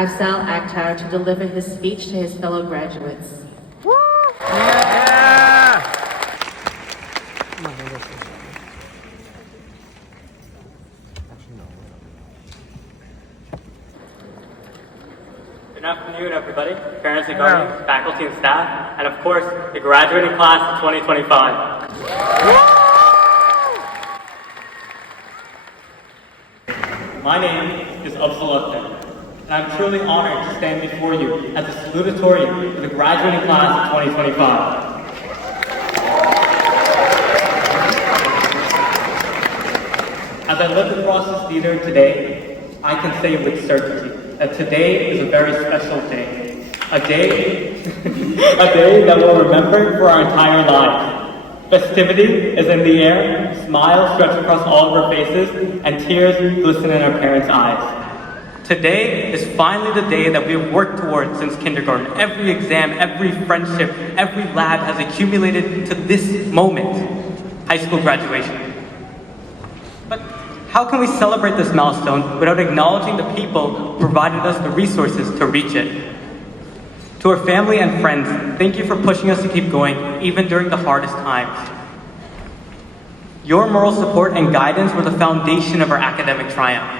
Afzal Akhtar to deliver his speech to his fellow graduates. Good afternoon, everybody, parents and guardians, faculty and staff, and of course, the graduating class of 2025. My name is Afzal, and I'm truly honored to stand before you as a salutatorian for the graduating class of 2025. As I look across this theater today, I can say with certainty that today is a very special day. A day that we'll remember for our entire lives. Festivity is in the air, smiles stretch across all of our faces, and tears glisten in our parents' eyes. Today is finally the day that we have worked towards since kindergarten. Every exam, every friendship, every lab has accumulated to this moment, high school graduation. But how can we celebrate this milestone without acknowledging the people who provided us the resources to reach it? To our family and friends, thank you for pushing us to keep going, even during the hardest times. Your moral support and guidance were the foundation of our academic triumph.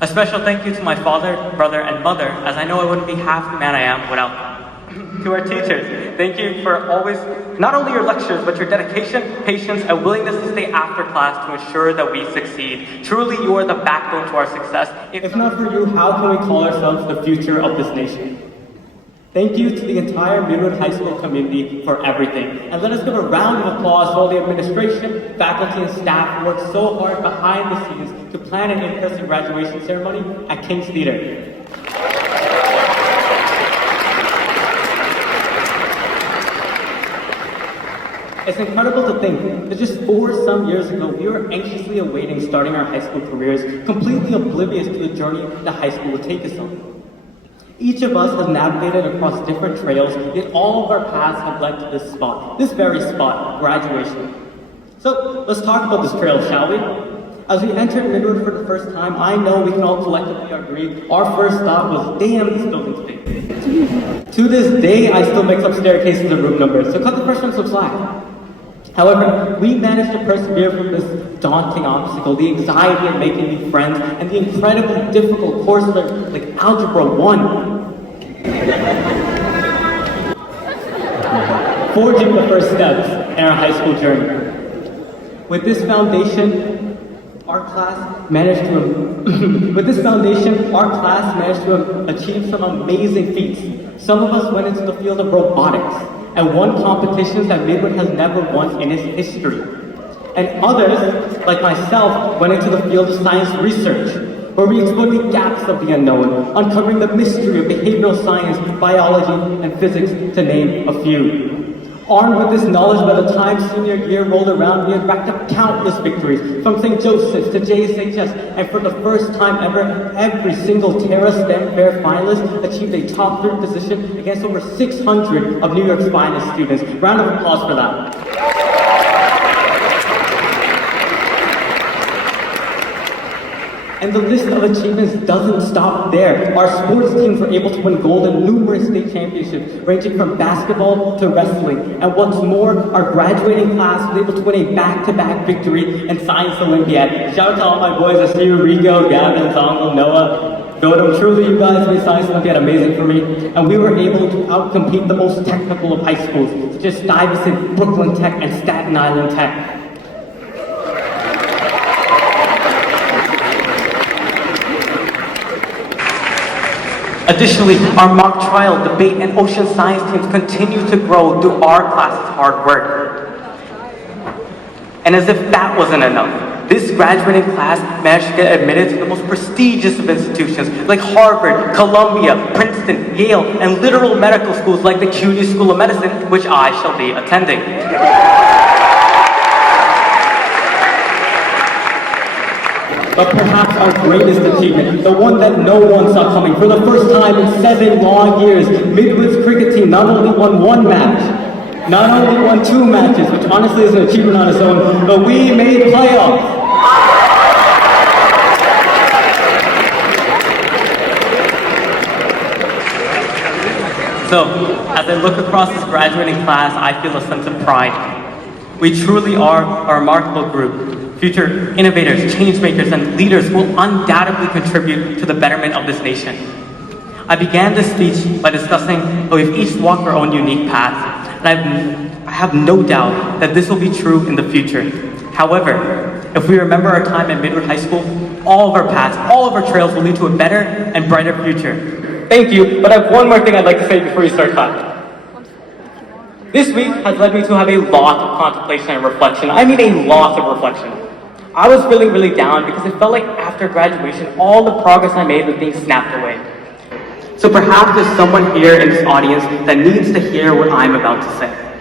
A special thank you to my father, brother, and mother, as I know I wouldn't be half the man I am without them. To our teachers, thank you for always, not only your lectures, but your dedication, patience, and willingness to stay after class to ensure that we succeed. Truly, you are the backbone to our success. If not for you, how can we call ourselves the future of this nation? Thank you to the entire Midwood High School community for everything. And let us give a round of applause to all the administration, faculty, and staff who worked so hard behind the scenes to plan an in-person graduation ceremony at King's Theater. It's incredible to think that just some years ago, we were anxiously awaiting starting our high school careers, completely oblivious to the journey that high school would take us on. Each of us has navigated across different trails, yet all of our paths have led to this spot, this very spot, graduation. So let's talk about this trail, shall we? As we entered Midwood for the first time, I know we can all collectively agree our first thought was, damn, this building's big. To this day, I still mix up staircases and room numbers, so cut the first one some slack. However, we managed to persevere from this daunting obstacle, the anxiety of making new friends, and the incredibly difficult courses like Algebra 1. Forging the first steps in our high school journey. With this foundation, our class managed to achieve some amazing feats. Some of us went into the field of robotics and won competitions that Midwood has never won in its history. And others, like myself, went into the field of science research, where we explored the gaps of the unknown, uncovering the mystery of behavioral science, biology, and physics, to name a few. Armed with this knowledge, by the time senior year rolled around, we had racked up countless victories, from St. Joseph's to JSHS, and for the first time ever, every single Terra STEM Fair finalist achieved a top 3 position against over 600 of New York's finest students. Round of applause for that. And the list of achievements doesn't stop there. Our sports teams were able to win gold in numerous state championships, ranging from basketball to wrestling. And what's more, our graduating class was able to win a back-to-back victory in Science Olympiad. Shout out to all my boys. I see you, Rigo, Gavin, Zongo, Noah, Godom. Truly, you guys made Science Olympiad amazing for me. And we were able to outcompete the most technical of high schools, such as Stuyvesant, Brooklyn Tech, and Staten Island Tech. Additionally, our mock trial, debate, and ocean science teams continue to grow through our class's hard work. And as if that wasn't enough, this graduating class managed to get admitted to the most prestigious of institutions like Harvard, Columbia, Princeton, Yale, and literal medical schools like the CUNY School of Medicine, which I shall be attending. But perhaps our greatest achievement, the one that no one saw coming, for the first time in 7 long years, Midwood's cricket team not only won 1 match, not only won 2 matches, which honestly is an achievement on its own, but we made playoffs. So, as I look across this graduating class, I feel a sense of pride. We truly are a remarkable group, future innovators, change makers, and leaders who will undoubtedly contribute to the betterment of this nation. I began this speech by discussing how we've each walked our own unique paths, and I have no doubt that this will be true in the future. However, if we remember our time at Midwood High School, all of our paths, all of our trails will lead to a better and brighter future. Thank you, but I have one more thing I'd like to say before you start clapping. This week has led me to have a lot of contemplation and reflection. I mean a lot of reflection. I was feeling really down because it felt like after graduation, all the progress I made was being snapped away. So perhaps there's someone here in this audience that needs to hear what I'm about to say.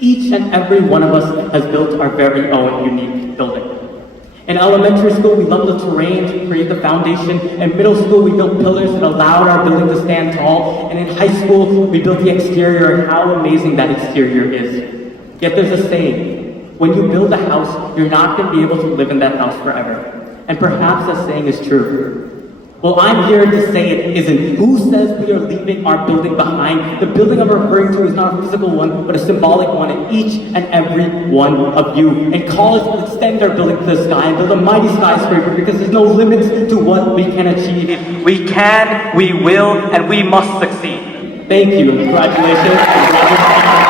Each and every one of us has built our very own unique building. In elementary school, we leveled the terrain to create the foundation. In middle school, we built pillars that allowed our building to stand tall. And in high school, we built the exterior and how amazing that exterior is. Yet there's a saying, when you build a house, you're not going to be able to live in that house forever. And perhaps that saying is true. Well, I'm here to say it isn't. Who says we are leaving our building behind? The building I'm referring to is not a physical one, but a symbolic one in each and every one of you. In college, we'll extend our building to the sky and build a mighty skyscraper because there's no limits to what we can achieve. We can, we will, and we must succeed. Thank you, and congratulations.